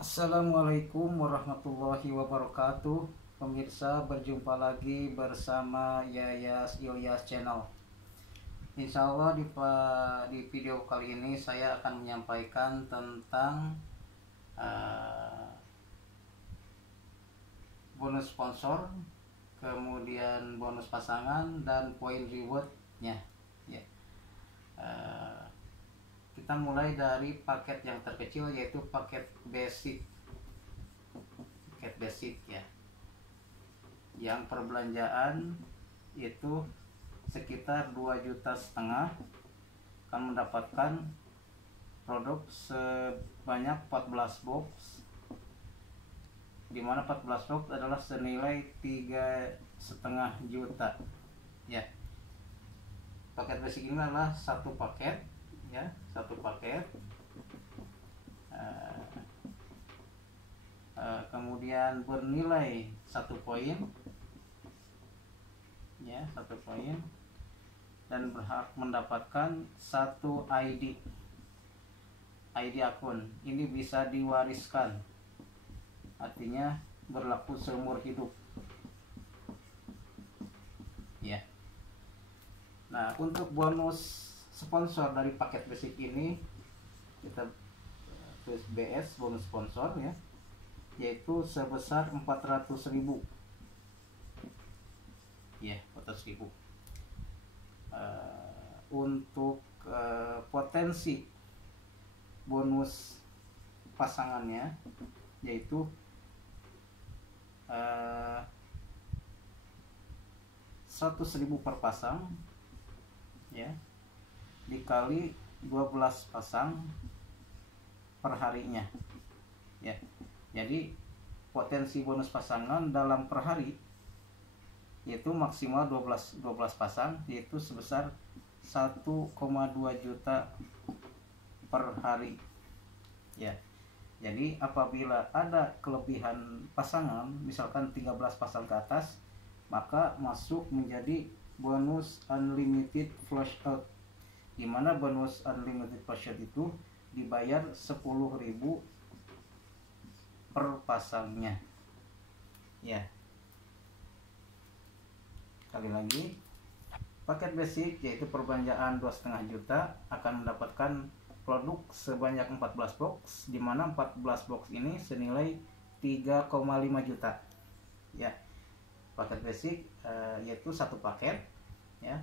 Assalamualaikum warahmatullahi wabarakatuh. Pemirsa, berjumpa lagi bersama Yayas Ilyas Channel. Insya Allah di video kali ini saya akan menyampaikan tentang bonus sponsor, kemudian bonus pasangan, dan poin rewardnya. Ya. Kita mulai dari paket yang terkecil, yaitu paket basic ya, yang perbelanjaan itu sekitar 2,5 juta akan mendapatkan produk sebanyak 14 box, dimana 14 box adalah senilai 3,5 juta ya. Paket basic ini adalah satu paket ya, kemudian bernilai 1 poin ya, 1 poin, dan berhak mendapatkan 1 ID akun. Ini bisa diwariskan, artinya berlaku seumur hidup ya. Nah, untuk bonus sponsor dari paket basic ini kita tulis BS, bonus sponsor ya, yaitu sebesar 400.000 ya, 400.000. Untuk potensi bonus pasangannya yaitu 100.000 per pasang ya, dikali 12 pasang per harinya ya. Jadi potensi bonus pasangan dalam per hari yaitu maksimal 12 pasang, yaitu sebesar 1,2 juta per hari ya. Jadi apabila ada kelebihan pasangan, misalkan 13 pasang ke atas, maka masuk menjadi bonus unlimited flash out, di mana bonus unlimited flash out itu dibayar 10.000 per pasangnya ya. Sekali lagi, paket basic yaitu perbelanjaan 2,5 juta akan mendapatkan produk sebanyak 14 box, di mana 14 box ini senilai 3,5 juta ya. Paket basic yaitu satu paket ya,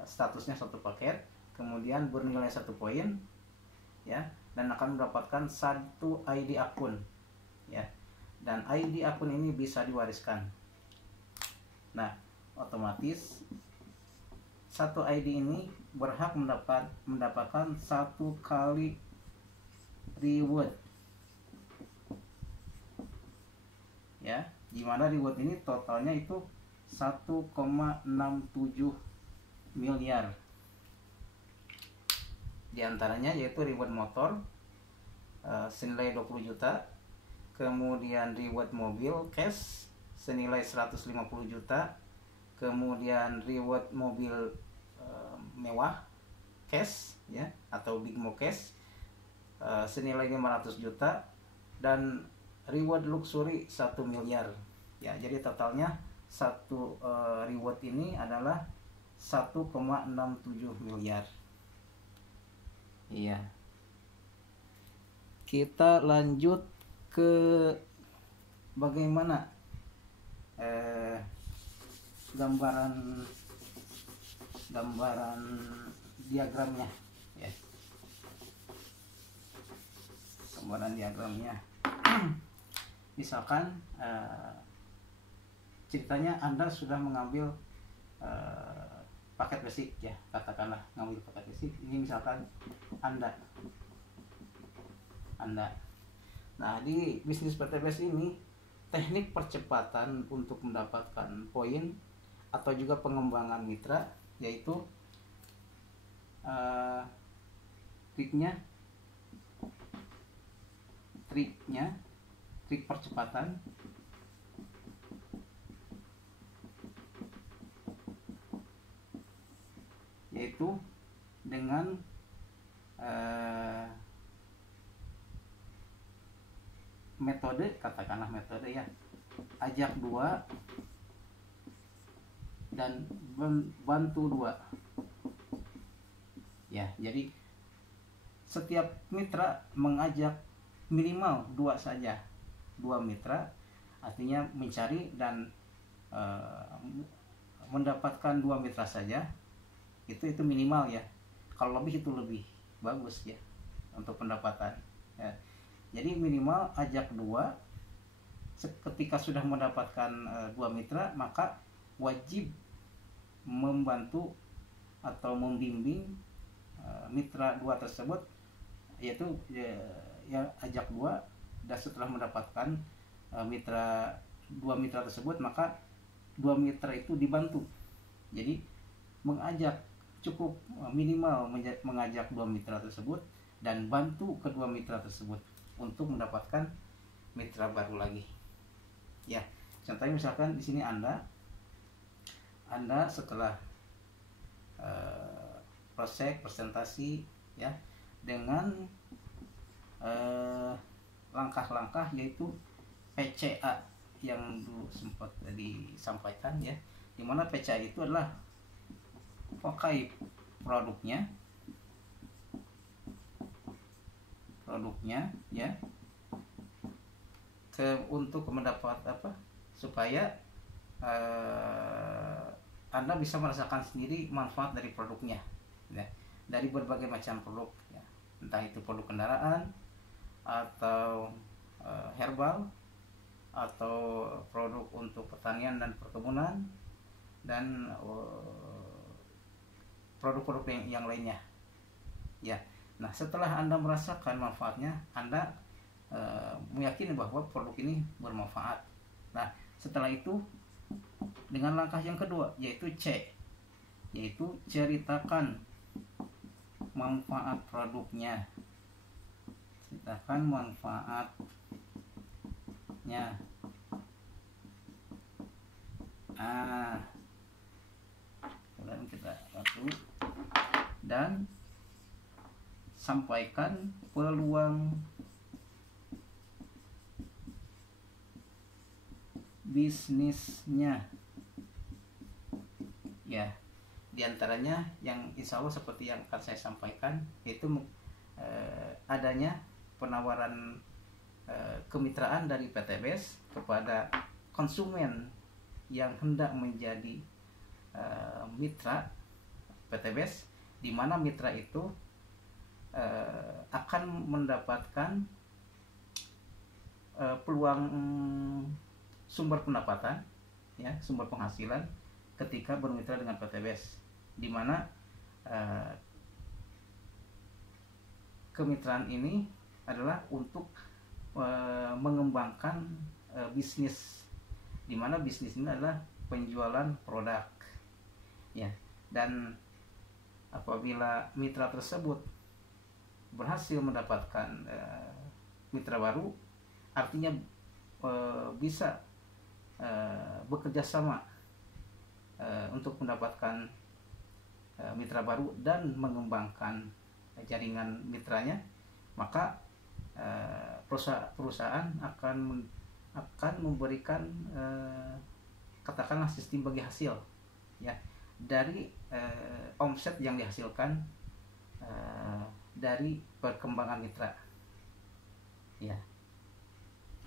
statusnya satu paket, kemudian bernilai 1 poin ya, dan akan mendapatkan 1 ID akun ya, dan ID akun ini bisa diwariskan. Nah, otomatis 1 ID ini berhak mendapatkan 1 kali reward ya, dimana reward ini totalnya itu 1,67 miliar. Di antaranya yaitu reward motor senilai 20 juta, kemudian reward mobil cash senilai 150 juta, kemudian reward mobil mewah cash ya, atau big mo cash senilai 500 juta, dan reward luxury 1 miliar ya. Jadi totalnya reward ini adalah 1,67 miliar. Iya. Kita lanjut ke bagaimana gambaran diagramnya ya. Gambaran diagramnya. Misalkan ceritanya Anda sudah mengambil paket basic ya, katakanlah ngambil paket basic ini, misalkan Anda. Nah, di bisnis PTBS ini teknik percepatan untuk mendapatkan poin atau juga pengembangan mitra, yaitu trik percepatan yaitu dengan metode, katakanlah metode ya, ajak 2 dan bantu 2 ya. Jadi setiap mitra mengajak minimal 2 saja, 2 mitra, artinya mencari dan mendapatkan 2 mitra saja, itu minimal ya. Kalau lebih itu lebih bagus ya untuk pendapatan ya. Jadi minimal ajak 2. Ketika sudah mendapatkan 2 mitra, maka wajib membantu atau membimbing mitra 2 tersebut, yaitu ya ajak 2, dan setelah mendapatkan 2 mitra tersebut, maka 2 mitra itu dibantu. Jadi mengajak cukup minimal mengajak 2 mitra tersebut dan bantu kedua mitra tersebut untuk mendapatkan mitra baru lagi ya. Contohnya misalkan di sini Anda setelah proses presentasi ya, dengan langkah-langkah yaitu PCA yang dulu sempat disampaikan ya, dimana PCA itu adalah pakai produknya ya, untuk mendapat supaya Anda bisa merasakan sendiri manfaat dari produknya ya, dari berbagai macam produk ya, entah itu produk kendaraan atau herbal atau produk untuk pertanian dan perkebunan dan produk-produk yang lainnya ya. Nah, setelah Anda merasakan manfaatnya, Anda meyakini bahwa produk ini bermanfaat. Nah, setelah itu dengan langkah yang kedua yaitu C, yaitu ceritakan manfaat produknya. Ceritakan manfaatnya. Kemudian kita satu dan sampaikan peluang bisnisnya ya. Diantaranya yang insya Allah seperti yang akan saya sampaikan, yaitu adanya penawaran kemitraan dari PTBS kepada konsumen yang hendak menjadi mitra PTBS, di mana mitra itu akan mendapatkan peluang sumber pendapatan ya, sumber penghasilan ketika bermitra dengan PTBS, di mana kemitraan ini adalah untuk mengembangkan bisnis, di mana bisnis ini adalah penjualan produk ya. Dan apabila mitra tersebut berhasil mendapatkan mitra baru, artinya bisa bekerja sama untuk mendapatkan mitra baru dan mengembangkan jaringan mitranya, maka perusahaan akan memberikan katakanlah sistem bagi hasil ya, dari omset yang dihasilkan dari perkembangan mitra ya.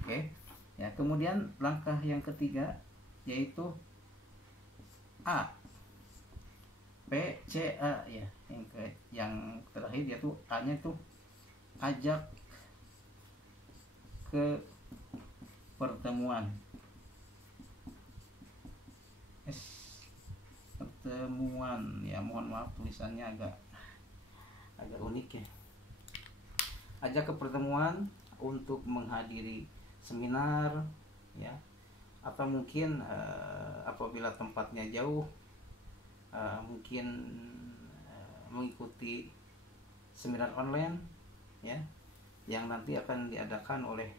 Oke ya. Kemudian langkah yang ketiga yaitu A, PCA ya. Yang terakhir yaitu A-nya itu ajak ke pertemuan. Pertemuan ya, mohon maaf tulisannya agak unik ya. Ajak ke pertemuan untuk menghadiri seminar ya, atau mungkin apabila tempatnya jauh, mungkin mengikuti seminar online ya, yang nanti akan diadakan oleh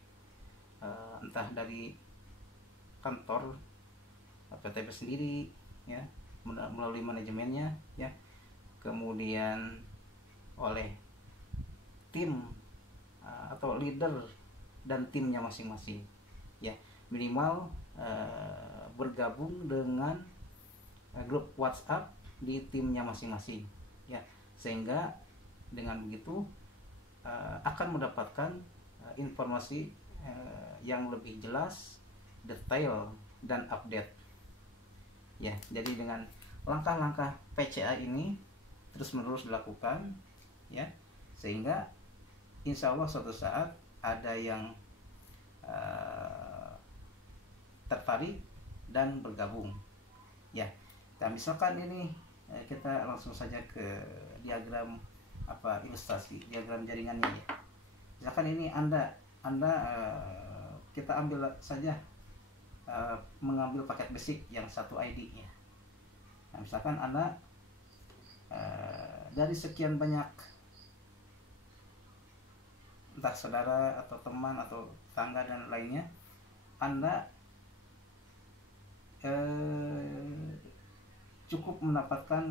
entah dari kantor PTB sendiri ya, melalui manajemennya ya, kemudian oleh tim atau leader dan timnya masing-masing. Ya, minimal bergabung dengan grup WhatsApp di timnya masing-masing. Ya, sehingga dengan begitu akan mendapatkan informasi yang lebih jelas, detail, dan update. Ya, jadi dengan langkah-langkah PCA ini terus-menerus dilakukan, ya, sehingga insya Allah suatu saat ada yang tertarik dan bergabung. Ya, nah misalkan ini kita langsung saja ke diagram ilustrasi diagram jaringannya ya. Misalkan ini anda kita ambil saja mengambil paket basic yang satu ID ya. Nah, misalkan anda dari sekian banyak entah saudara atau teman atau tetangga dan lainnya, anda cukup mendapatkan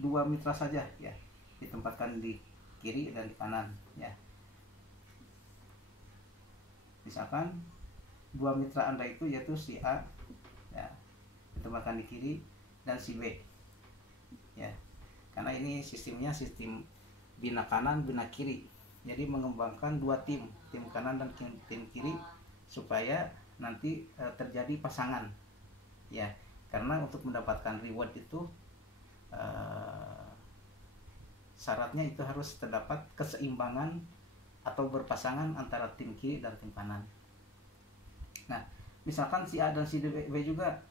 2 mitra saja ya, ditempatkan di kiri dan di kanan ya. Misalkan 2 mitra anda itu yaitu si A ya, ditempatkan di kiri, dan si B ya, karena ini sistemnya sistem bina kanan bina kiri, jadi mengembangkan 2 tim kanan dan tim kiri supaya nanti terjadi pasangan ya, karena untuk mendapatkan reward itu syaratnya itu harus terdapat keseimbangan atau berpasangan antara tim kiri dan tim kanan. Nah, misalkan si A dan si B juga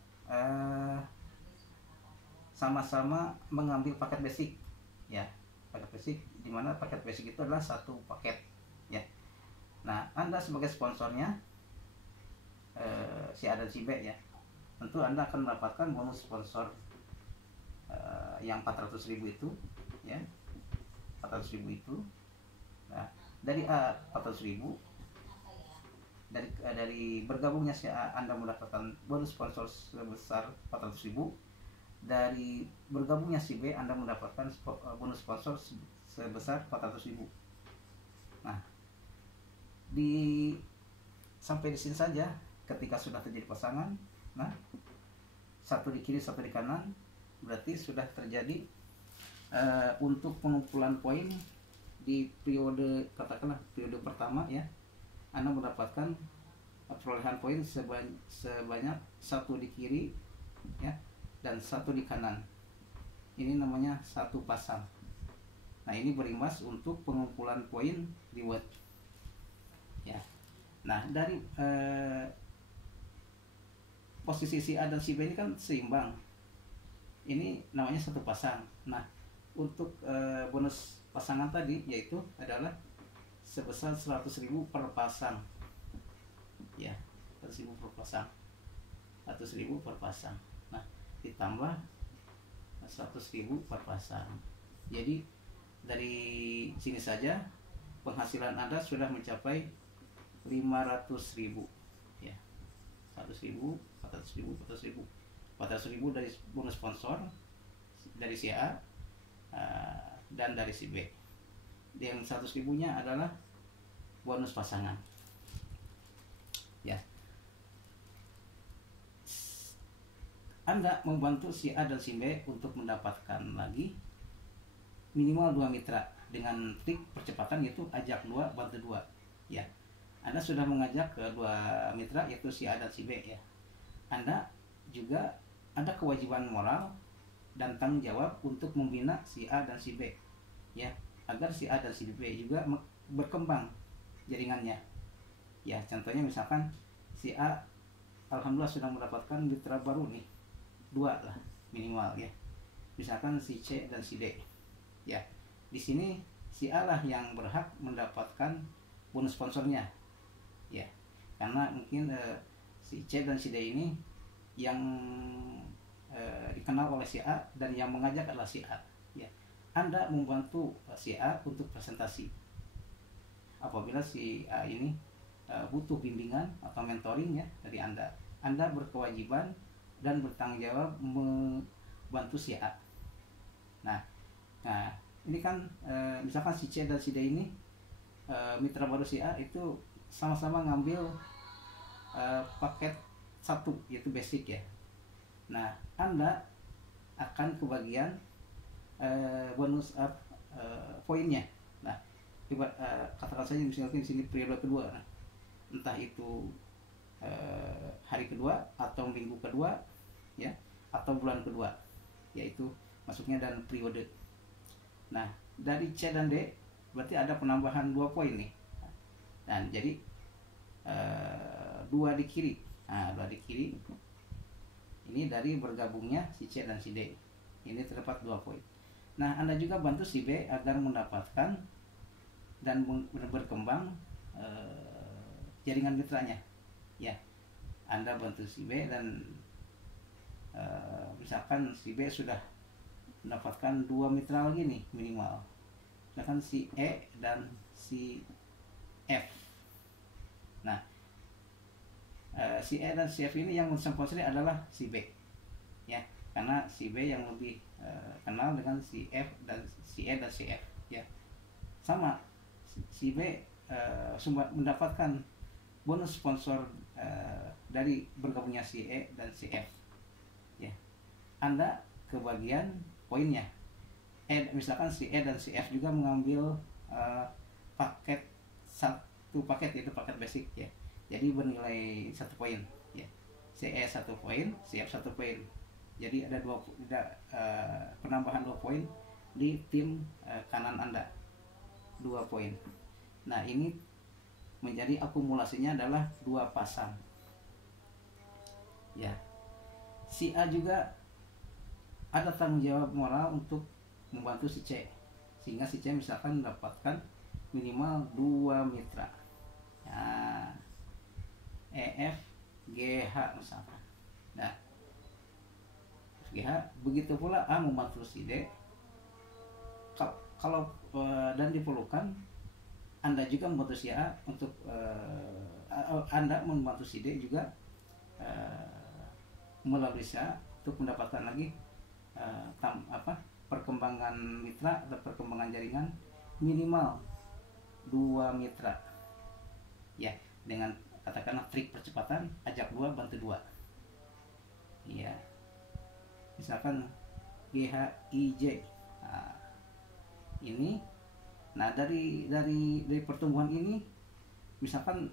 sama-sama mengambil paket basic ya, paket basic, di mana paket basic itu adalah satu paket ya. Nah, Anda sebagai sponsornya si A dan si B ya, tentu Anda akan mendapatkan bonus sponsor yang 400.000 itu ya, 400.000 itu. Nah, dari A 400.000, dari bergabungnya si A Anda mendapatkan bonus sponsor sebesar 400.000, dari bergabungnya si B Anda mendapatkan bonus sponsor sebesar 400.000. Nah, sampai di sini saja. Ketika sudah terjadi pasangan, nah, satu di kiri satu di kanan, berarti sudah terjadi untuk pengumpulan poin di periode, katakanlah periode pertama ya, Anda mendapatkan perolehan poin sebanyak 1 di kiri ya, dan 1 di kanan. Ini namanya satu pasang. Nah, ini berimbas untuk pengumpulan poin reward ya. Nah, dari posisi si A dan si B ini kan seimbang, ini namanya satu pasang. Nah, untuk bonus pasangan tadi yaitu adalah sebesar 100.000 per pasang ya, 100.000 per pasang, 100.000 per pasang. Nah, ditambah 100.000 per pasang. Jadi dari sini saja penghasilan Anda sudah mencapai 500.000 ya, 100.000, 400.000, 400.000, 400.000 dari bonus sponsor dari si A dan dari si B. Yang 100.000-nya adalah bonus pasangan ya. Anda membantu si A dan si B untuk mendapatkan lagi minimal 2 mitra dengan trik percepatan, yaitu ajak 2 bantu 2 ya. Anda sudah mengajak ke 2 mitra yaitu si A dan si B ya. Anda juga ada kewajiban moral dan tanggung jawab untuk membina si A dan si B ya, agar si A dan si B juga berkembang jaringannya ya. Contohnya misalkan si A alhamdulillah sudah mendapatkan mitra baru nih 2 lah minimal ya, misalkan si C dan si D ya. Di sini si A lah yang berhak mendapatkan bonus sponsornya ya, karena mungkin si C dan si D ini yang dikenal oleh si A dan yang mengajak adalah si A ya. Anda membantu si A untuk presentasi. Apabila si A ini butuh bimbingan atau mentoring ya dari Anda, Anda berkewajiban dan bertanggung jawab membantu si A. Nah, ini kan misalkan si C dan si D ini mitra baru si A itu sama-sama ngambil paket satu, yaitu basic ya. Nah, Anda akan kebagian bonus poinnya. Nah, katakan saja misalkan di sini periode kedua, nah, entah itu hari kedua atau minggu kedua ya, atau bulan kedua, yaitu masuknya dan periode. Nah, dari C dan D berarti ada penambahan 2 poin nih. Dan jadi 2 di kiri. Nah, 2 di kiri ini dari bergabungnya si C dan si D. Ini terdapat 2 poin. Nah, Anda juga bantu si B agar mendapatkan dan berkembang jaringan mitranya. Ya, Anda bantu si B dan misalkan si B sudah mendapatkan 2 mitra lagi nih minimal. Misalkan si E dan si F. Nah, si E dan si F ini yang mensponsori adalah si B, ya, karena si B yang lebih kenal dengan si F dan si E dan si F, ya. Sama, si B mendapatkan bonus sponsor dari bergabungnya si E dan si F, ya. Anda kebagian poinnya. Misalkan si E dan si F juga mengambil satu paket, yaitu paket basic ya. Jadi bernilai 1 poin ya. Si E 1 poin, si F 1 poin. Jadi ada penambahan 2 poin di tim kanan Anda. 2 poin. Nah, ini menjadi akumulasinya adalah 2 pasang. Ya. Si A juga ada tanggung jawab moral untuk membantu si C, sehingga si C misalkan mendapatkan minimal 2 mitra. Nah, EF GH misalkan. Nah, GH begitu pula A membantu si D. Kalau dan diperlukan, Anda juga membantu si A untuk Anda membantu si D juga melalui si A untuk mendapatkan lagi perkembangan mitra atau perkembangan jaringan minimal 2 mitra. Ya, dengan katakanlah trik percepatan, ajak 2 bantu 2. Iya. Misalkan GHIJ. Nah, ini dari pertumbuhan ini misalkan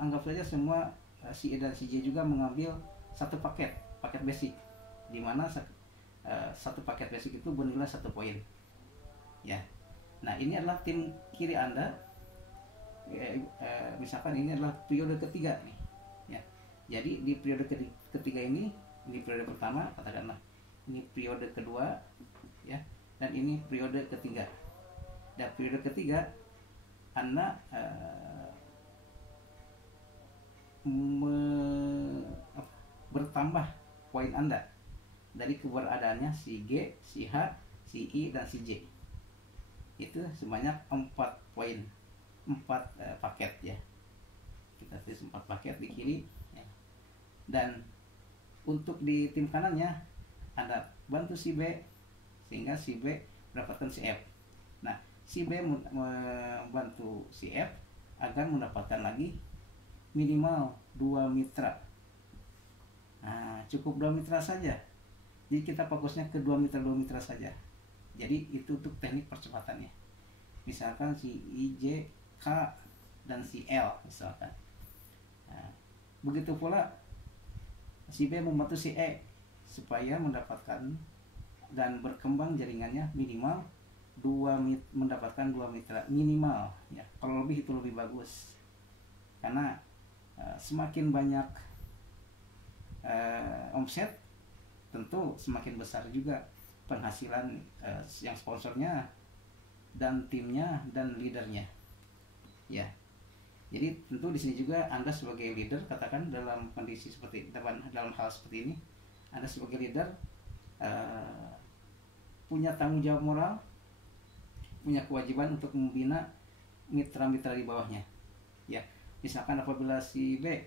anggap saja semua si E dan si J juga mengambil satu paket basic, di mana satu paket basic itu bernilai 1 poin. Ya. Nah, ini adalah tim kiri Anda. Misalkan ini adalah periode ketiga nih. Ya. Jadi di periode ketiga ini periode pertama, katakanlah ini periode kedua, ya, dan ini periode ketiga. Dan periode ketiga Anda bertambah poin Anda dari keberadaannya si G, si H, si I, dan si J. Itu sebanyak 4 poin, 4 paket ya. Kita tulis 4 paket di kiri ya. Dan untuk di tim kanannya Anda bantu si B sehingga si B mendapatkan si F. Nah, si B membantu si F agar mendapatkan lagi minimal 2 mitra. Nah, cukup 2 mitra saja. Jadi kita fokusnya ke 2 mitra saja. Jadi itu untuk teknik percepatannya. Misalkan si I, J, K, dan si L misalkan. Nah, begitu pula si B membantu si E supaya mendapatkan dan berkembang jaringannya minimal mendapatkan 2 mitra minimal ya. Kalau lebih itu lebih bagus. Karena semakin banyak omset, tentu semakin besar juga penghasilan yang sponsornya dan timnya dan leadernya. Ya. Jadi tentu di sini juga Anda sebagai leader, katakan dalam kondisi seperti dalam hal seperti ini, Anda sebagai leader punya tanggung jawab moral, punya kewajiban untuk membina mitra-mitra di bawahnya. Ya, misalkan apabila si B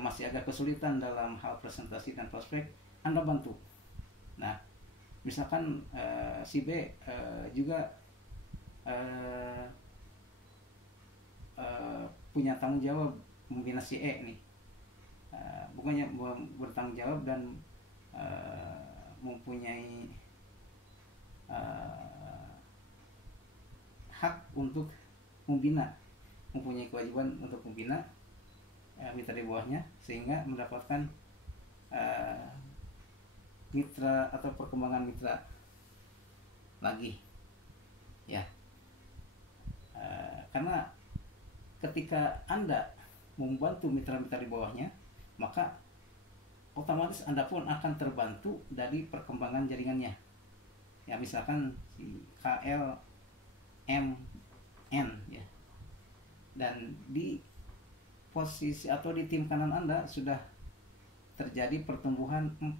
masih agak kesulitan dalam hal presentasi dan prospek, Anda bantu. Nah, misalkan si B juga punya tanggung jawab membina si E nih, bukannya bertanggung jawab dan mempunyai hak untuk membina, mempunyai kewajiban untuk membina mitra di bawahnya, sehingga mendapatkan mitra atau perkembangan mitra lagi ya. Karena ketika Anda membantu mitra-mitra di bawahnya, maka otomatis Anda pun akan terbantu dari perkembangan jaringannya ya. Misalkan si KLMN ya, dan di posisi atau di tim kanan Anda sudah terjadi pertumbuhan 4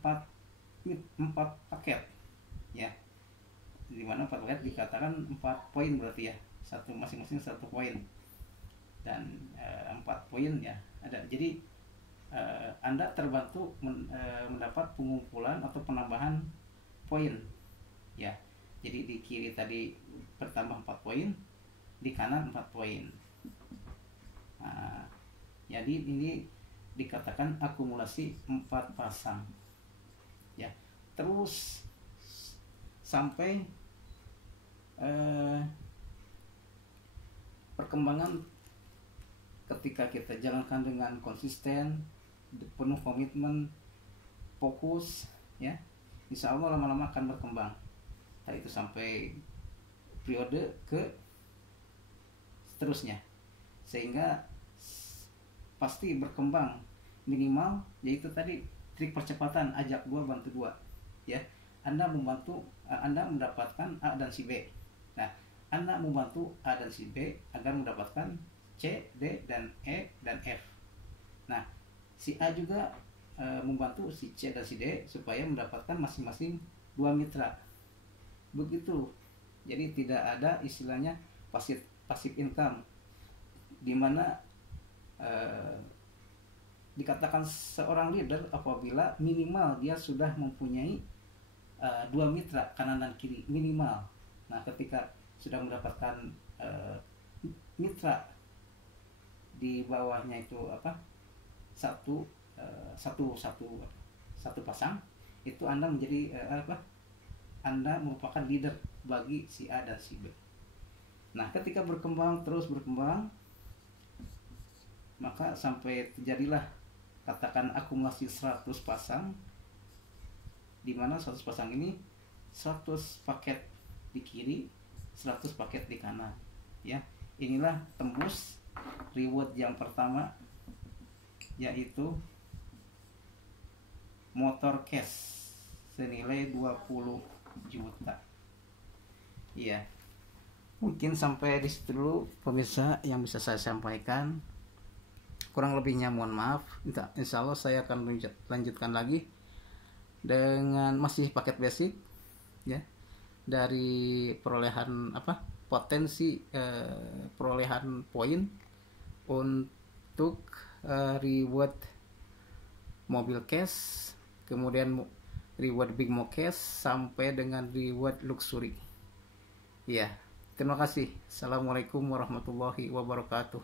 paket ya, dimana 4 paket dikatakan 4 poin berarti ya, satu masing-masing 1 poin dan 4 poin ya ada. Jadi Anda terbantu mendapat pengumpulan atau penambahan poin ya. Jadi di kiri tadi bertambah 4 poin, di kanan 4 poin. Jadi ini dikatakan akumulasi 4 pasang ya, terus sampai perkembangan ketika kita jalankan dengan konsisten, penuh komitmen, fokus ya, insya Allah lama-lama akan berkembang. Itu sampai periode ke seterusnya, sehingga pasti berkembang minimal, yaitu tadi trik percepatan, ajak 2 bantu 2 ya. Anda membantu, Anda mendapatkan A dan si B. Nah, Anda membantu A dan si B agar mendapatkan C, D, dan E, dan F. Nah, si A juga membantu si C dan si D supaya mendapatkan masing-masing 2 mitra. Begitu. Jadi tidak ada istilahnya passive income, di mana dikatakan seorang leader apabila minimal dia sudah mempunyai 2 mitra kanan dan kiri minimal. Nah, ketika sudah mendapatkan mitra di bawahnya itu satu pasang, itu Anda menjadi Anda merupakan leader bagi si A dan si B. Nah, ketika terus berkembang, maka sampai terjadilah katakan akumulasi 100 pasang, di mana 100 pasang ini 100 paket di kiri, 100 paket di kanan ya. Inilah tembus reward yang pertama, yaitu motor cash senilai 20 juta. Iya. Mungkin sampai di situ dulu pemirsa yang bisa saya sampaikan. Kurang lebihnya mohon maaf. Insya Allah saya akan lanjutkan lagi dengan masih paket basic ya, dari perolehan potensi perolehan poin untuk reward mobil cash, kemudian reward big mo cash, sampai dengan reward luxury ya. Terima kasih. Assalamualaikum warahmatullahi wabarakatuh.